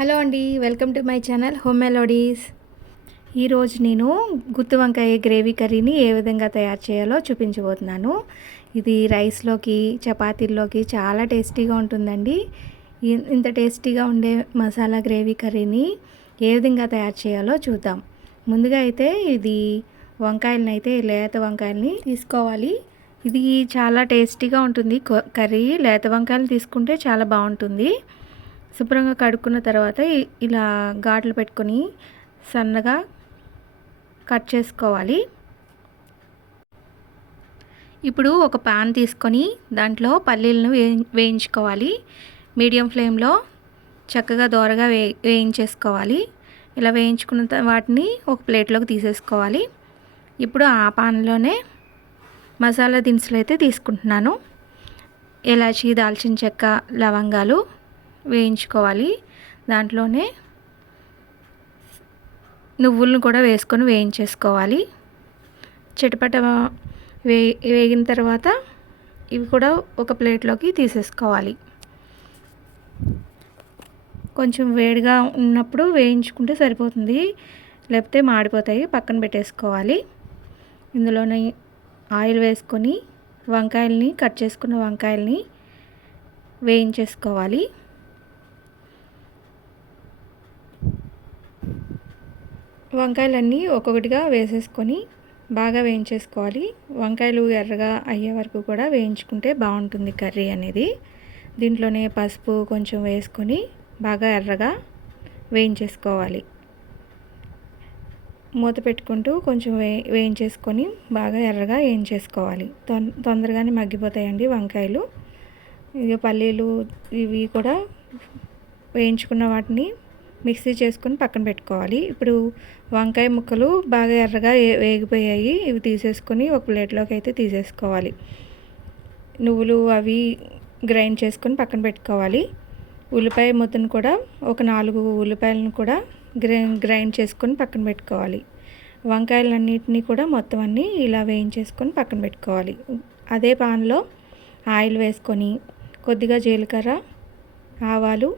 Hello అండి, welcome to my channel home melodies. ఈరోజు నేను గుత్తి వంకాయ గ్రేవీ కర్రీని ఏ విధంగా తయారు చేయాలో చూపించబోతున్నాను. ఇది రైస్లోకి చపాతీల్లోకి చాలా టేస్టీగా ఉంటుందండి. ఇంత టేస్టీగా ఉండే మసాలా గ్రేవీ కర్రీని ఏ విధంగా తయారు చేయాలో చూద్దాం. ముందుగా అయితే ఇది వంకాయలని అయితే లేత వంకాయలని తీసుకోవాలి. ఇది చాలా టేస్టీగా ఉంటుంది కర్రీ. లేత వంకాయలు తీసుకుంటే చాలా బాగుంటుంది. శుభ్రంగా కడుక్కున్న తర్వాత ఇలా ఘాట్లు పెట్టుకొని సన్నగా కట్ చేసుకోవాలి. ఇప్పుడు ఒక పాన్ తీసుకొని దాంట్లో పల్లీలను వేయించుకోవాలి. మీడియం ఫ్లేమ్లో చక్కగా దోరగా వేయించేసుకోవాలి. ఇలా వేయించుకున్న వాటిని ఒక ప్లేట్లోకి తీసేసుకోవాలి. ఇప్పుడు ఆ పాన్లోనే మసాలా దినుసులు అయితే తీసుకుంటున్నాను. ఇలాచీ, దాల్చిన చెక్క, లవంగాలు వేయించుకోవాలి. దాంట్లోనే నువ్వులను కూడా వేసుకొని వేయించేసుకోవాలి. చిటపట వేగిన తర్వాత ఇవి కూడా ఒక ప్లేట్లోకి తీసేసుకోవాలి. కొంచెం వేడిగా ఉన్నప్పుడు వేయించుకుంటే సరిపోతుంది, లేకపోతే మాడిపోతాయి. పక్కన పెట్టేసుకోవాలి. ఇందులోనే ఆయిల్ వేసుకొని వంకాయల్ని కట్ చేసుకున్న వంకాయల్ని వేయించేసుకోవాలి. వంకాయలన్నీ ఒక్కొక్కటిగా వేసేసుకొని బాగా వేయించేసుకోవాలి. వంకాయలు ఎర్రగా అయ్యే వరకు కూడా వేయించుకుంటే బాగుంటుంది కర్రీ అనేది. దీంట్లోనే పసుపు కొంచెం వేసుకొని బాగా ఎర్రగా వేయించేసుకోవాలి. మూత పెట్టుకుంటూ కొంచెం వేయించేసుకొని బాగా ఎర్రగా వేయించేసుకోవాలి. తొందరగానే మగ్గిపోతాయండి వంకాయలు. ఇక పల్లీలు ఇవి కూడా వేయించుకున్న వాటిని మిక్సీ చేసుకొని పక్కన పెట్టుకోవాలి. ఇప్పుడు వంకాయ ముక్కలు బాగా ఎర్రగా వేగిపోయాయి. ఇవి తీసేసుకొని ఒక ప్లేట్లోకి అయితే తీసేసుకోవాలి. నువ్వులు అవి గ్రైండ్ చేసుకొని పక్కన పెట్టుకోవాలి. ఉల్లిపాయ ముద్దను కూడా ఒక 4 ఉల్లిపాయలను కూడా గ్రైండ్ చేసుకొని పక్కన పెట్టుకోవాలి. వంకాయలన్నిటినీ కూడా మొత్తం అన్నీ ఇలా వేయించేసుకొని పక్కన పెట్టుకోవాలి. అదే పాన్లో ఆయిల్ వేసుకొని కొద్దిగా జీలకర్ర, ఆవాలు,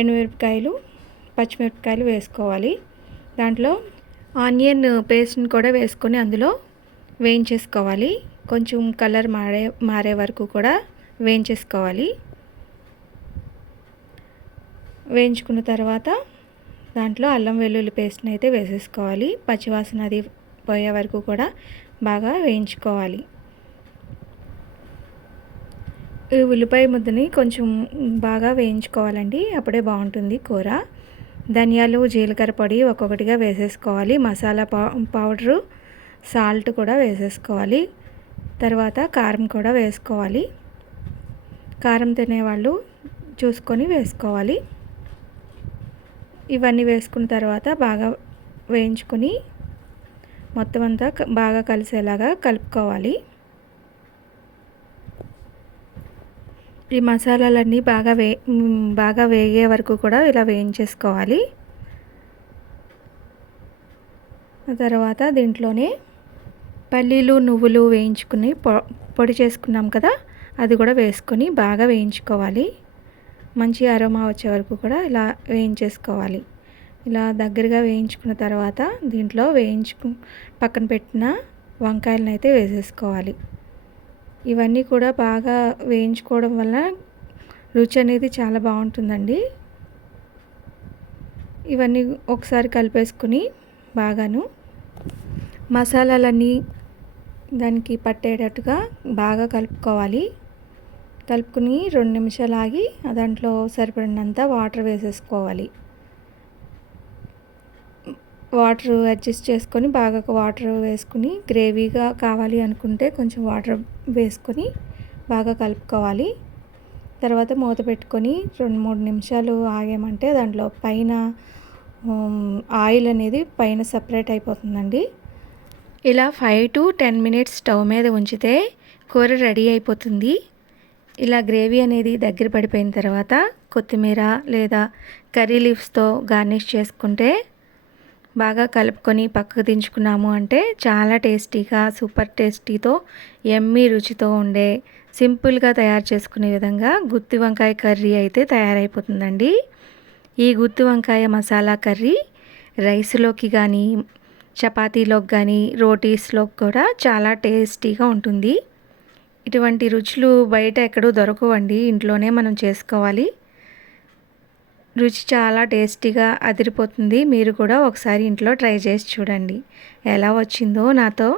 ఎండుమిరపకాయలు, పచ్చిమిరపకాయలు వేసుకోవాలి. దాంట్లో ఆనియన్ పేస్ట్ని కూడా వేసుకొని అందులో వేయించేసుకోవాలి. కొంచెం కలర్ మారే వరకు కూడా వేయించేసుకోవాలి. వేయించుకున్న తర్వాత దాంట్లో అల్లం వెల్లుల్లి పేస్ట్ని అయితే వేసేసుకోవాలి. పచ్చివాసన అది పోయే వరకు కూడా బాగా వేయించుకోవాలి. ఈ ఉల్లిపాయ ముద్దని కొంచెం బాగా వేయించుకోవాలండి, అప్పుడే బాగుంటుంది కూర. ధనియాలు, జీలకర్ర పొడి ఒక్కొక్కటిగా వేసేసుకోవాలి. మసాలా పౌడరు, సాల్ట్ కూడా వేసేసుకోవాలి. తర్వాత కారం కూడా వేసుకోవాలి. కారం తినేవాళ్ళు చూసుకొని వేసుకోవాలి. ఇవన్నీ వేసుకున్న తర్వాత బాగా వేయించుకొని మొత్తం అంతా బాగా కలిసేలాగా కలుపుకోవాలి. ఈ మసాలాలన్నీ బాగా వేగే వరకు కూడా ఇలా వేయించేసుకోవాలి. తర్వాత దీంట్లోనే పల్లీలు, నువ్వులు వేయించుకుని పొడి చేసుకున్నాం కదా, అది కూడా వేసుకొని బాగా వేయించుకోవాలి. మంచి అరోమా వచ్చే వరకు కూడా ఇలా వేయించేసుకోవాలి. ఇలా దగ్గరగా వేయించుకున్న తర్వాత దీంట్లో పక్కన పెట్టిన వంకాయలను అయితే వేసేసుకోవాలి. ఇవన్నీ కూడా బాగా వేయించుకోవడం వల్ల రుచి అనేది చాలా బాగుంటుందండి. ఇవన్నీ ఒకసారి కలిపేసుకుని బాగాను మసాలాలన్నీ దానికి పట్టేటట్టుగా బాగా కలుపుకోవాలి. కలుపుకుని 2 నిమిషాలు ఆగి దాంట్లో సరిపడినంత వాటర్ వేసేసుకోవాలి. వాటర్ అడ్జస్ట్ చేసుకొని బాగా వాటర్ వేసుకుని గ్రేవీగా కావాలి అనుకుంటే కొంచెం వాటర్ వేసుకొని బాగా కలుపుకోవాలి. తర్వాత మూత పెట్టుకొని 2-3 నిమిషాలు ఆగామంటే దాంట్లో పైన ఆయిల్ అనేది పైన సపరేట్ అయిపోతుందండి. ఇలా 5 to 10 మినిట్స్ స్టవ్ మీద ఉంచితే కూర రెడీ అయిపోతుంది. ఇలా గ్రేవీ అనేది దగ్గర పడిపోయిన తర్వాత కొత్తిమీర లేదా కర్రీ లీవ్స్తో గార్నిష్ చేసుకుంటే బాగా కలుపుకొని పక్కకు దించుకున్నాము అంటే చాలా టేస్టీగా, సూపర్ టేస్టీతో, యమ్మీ రుచితో ఉండే సింపుల్గా తయారు చేసుకునే విధంగా గుత్తి వంకాయ కర్రీ అయితే తయారైపోతుందండి. ఈ గుత్తి వంకాయ మసాలా కర్రీ రైస్లోకి కానీ చపాతీలోకి కానీ రోటీస్లోకి కూడా చాలా టేస్టీగా ఉంటుంది. ఇటువంటి రుచులు బయట ఎక్కడూ దొరకవండి, ఇంట్లోనే మనం చేసుకోవాలి. రుచి చాలా టేస్టీగా అదిరిపోతుంది. మీరు కూడా ఒకసారి ఇంట్లో ట్రై చేసి చూడండి. ఎలా వచ్చిందో నాతో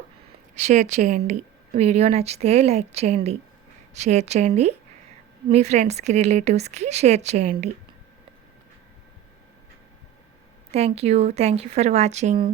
షేర్ చేయండి. వీడియో నచ్చితే లైక్ చేయండి, షేర్ చేయండి, మీ ఫ్రెండ్స్కి రిలేటివ్స్కి షేర్ చేయండి. Thank you for watching.